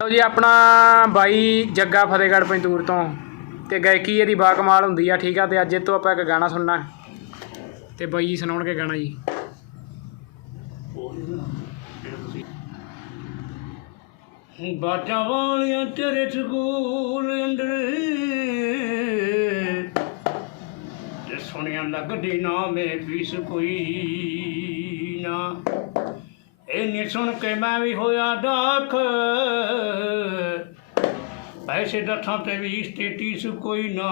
ਲਓ ਜੀ, ਆਪਣਾ ਬਾਈ ਜੱਗਾ ਫਤਿਹਗੜ੍ਹ ਪੰਤੂਰ ਤੋਂ ਤੇ ਗਾਇਕੀ ਇਹਦੀ ਬਾਕਮਾਲ ਹੁੰਦੀ ਆ, ਠੀਕ ਆ, ਤੇ ਅੱਜ ਇਹ ਤੋਂ ਆਪਾਂ ਇੱਕ ਗਾਣਾ ਸੁਣਨਾ। ਤੇ ਬਾਈ ਜੀ ਸੁਣਾਉਣਗੇ ਗਾਣਾ ਜੀ। ਬਾਜਾਂ ਵਾਲੀਆਂ ਤੇਰੇ ਸਕੂਲ ਅੰਦਰ ਤੇ ਸੁਣਿਆ ਲੱਗਦੀ ਨਾ ਮੇ ਫੀਸ ਕੋਈ ਨਾ। ਇਹ ਨੀ ਸੁਣ ਕੇ ਮੈਂ ਵੀ ਹੋਇਆ ਦਾਖ ਐਸੇ ਦੱਸਾਂ ਤੇ ਵੀ ਸਟੇਟਿਸ ਕੋਈ ਨਾ।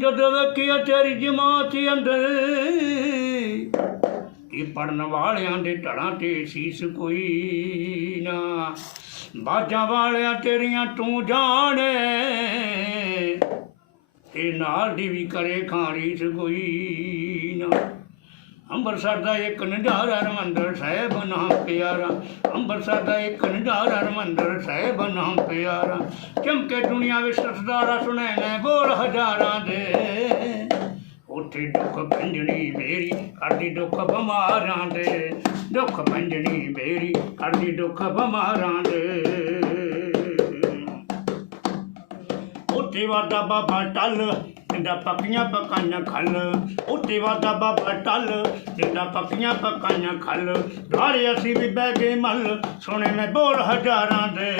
ਜਦੋਂ ਵੇਖਿਆ ਤੇਰੀ ਜਮਾਤ ਅੰਦਰ ਇਹ ਪੜਨ ਵਾਲਿਆਂ ਦੇ ਢੜਾਂ ਤੇ ਸੀਸ ਕੋਈ ਨਾ। ਬਾਜਾਂ ਵਾਲਿਆਂ ਤੇਰੀਆਂ ਤੂੰ ਜਾਣੇ, ਤੇ ਨਾਲ ਦੀ ਵੀ ਕਰੇ ਖਾਣੀ ਸ ਕੋਈ ਨਾ। ਅੰਮ੍ਰਿਤਸਰ ਦਾ ਇੱਕ ਨਜ਼ਾਰਾ ਰਮੰਦਰ ਸਾਹਿਬ ਨਾਮ ਪਿਆਰਾ। ਅੰਮ੍ਰਿਤਸਰ ਦਾ ਇੱਕ ਨਜ਼ਾਰਾ ਰਮੰਦਰ ਸਾਹਿਬ ਨਾਮ ਪਿਆਰਾ। ਚਮਕੇ ਦੁਨੀਆ ਵਿੱਚ ਸਸਦਾਰਾ ਸੁਣੇ ਨੇ ਬੋਲ ਹਜ਼ਾਰਾਂ ਦੇ। ਉੱਥੇ ਦੁੱਖ ਭੰਜਣੀ ਮੇਰੀ, ਕਰਦੀ ਦੁੱਖ ਬਿਮਾਰਾਂ ਦੇ। ਦੁੱਖ ਭੰਜਣੀ ਮੇਰੀ, ਕਰਦੀ ਦੁੱਖ ਬਿਮਾਰਾਂ ਦੇ। ਉੱਥੇ ਵਾਦਾ ਬਾਬਾ ਟੱਲ ਜਿੰਦਾ ਪੱਕੀਆਂ ਪਕਾਈਆਂ ਖੱਲ ਉੱਥੇ ਵਾਦਾ ਬਾਬਾ ਟੱਲ। ਜਿੰਦਾ ਪੱਕੀਆਂ ਪਕਾਈਆਂ ਖੱਲ ਧਾਰੇ ਅਸੀਂ ਵੀ ਬਹਿ ਗਏ ਮੱਲ। ਸੁਣੇ ਮੈਂ ਬੋਲ ਹਜ਼ਾਰਾਂ ਦੇ।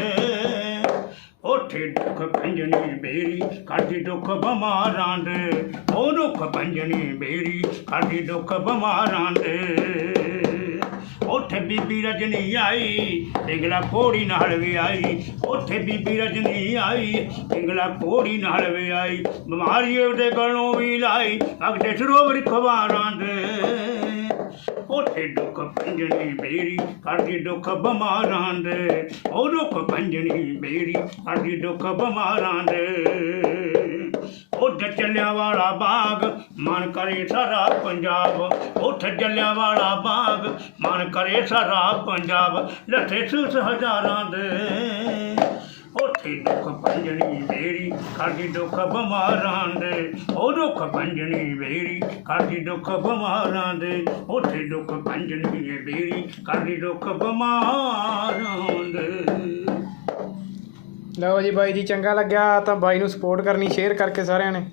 ਉੱਥੇ ਦੁੱਖ ਭੰਜਣੀ ਮੇਰੀ ਕਾਢੀ ਦੁੱਖ ਬਿਮਾਰਾਂ ਦੇ। ਉਹ ਦੁੱਖ ਭੰਜਣੀ ਮੇਰੀ ਕਾਢੀ ਦੁੱਖ ਬਿਮਾਰਾਂ ਦੇ। ਉੱਥੇ ਬੀਬੀ ਰਜਨੀ ਆਈ, ਪਿੰਗਲਾ ਕੋੜੀ ਨਾਲ ਵੀ ਆਈ, ਉੱਥੇ ਬੀਬੀ ਰਜਨੀ ਆਈ, ਪਿੰਗਲਾ ਕੋੜੀ ਨਾਲ ਵੀ ਬਿਮਾਰੀ ਉਹਦੇ ਗਲੋਂ ਵੀ ਲਾਈ ਅਗਦੇ ਸਰੋਵਰ ਖਵਾਰਾਂ ਦੇ। ਉੱਥੇ ਦੁੱਖ ਭੰਜਣੀ ਮੇਰੀ, ਕਰਦੀ ਦੁੱਖ ਬਿਮਾਰਾਂ ਦੇ। ਉਹ ਦੁੱਖ ਭੰਜਣੀ ਬੇਰੀ ਕਰਦੀ ਦੁੱਖ ਬਿਮਾਰਾਂ ਦੇ। ਉੱਠ ਚੱਲਿਆ ਵਾਲਾ ਬਾਗ ਮਨ ਕਰੇ ਸਾਰਾ ਪੰਜਾਬ, ਉੱਠ ਚੱਲਿਆ ਵਾਲਾ ਬਾਗ। ਮਨ ਕਰੇ ਸਾਰਾ ਪੰਜਾਬ, ਲੱਥੇ ਸੁਸ ਹਜ਼ਾਰਾਂ ਦੇ। ਉੱਥੇ ਦੁੱਖ ਭੰਜਣੀ ਮੇਰੀ ਕਰਦੀ ਦੁੱਖ ਬਿਮਾਰਾਂ ਦੇ। ਉਹ ਦੁੱਖ ਭੰਜਣੀ ਮੇਰੀ ਕਰਦੀ ਦੁੱਖ ਬਿਮਾਰਾਂ ਦੇ। ਉੱਥੇ ਦੁੱਖ ਭੰਜਣੀ ਮੇਰੀ ਕਰਦੀ ਦੁੱਖ ਬਿਮਾਰਾਂ ਦੇ। ਲਓ ਜੀ ਬਾਈ ਜੀ, ਚੰਗਾ ਲੱਗਿਆ, ਤਾਂ ਬਾਈ ਨੂੰ ਸਪੋਰਟ ਕਰਨੀ ਸ਼ੇਅਰ ਕਰਕੇ ਸਾਰਿਆਂ ਨੇ।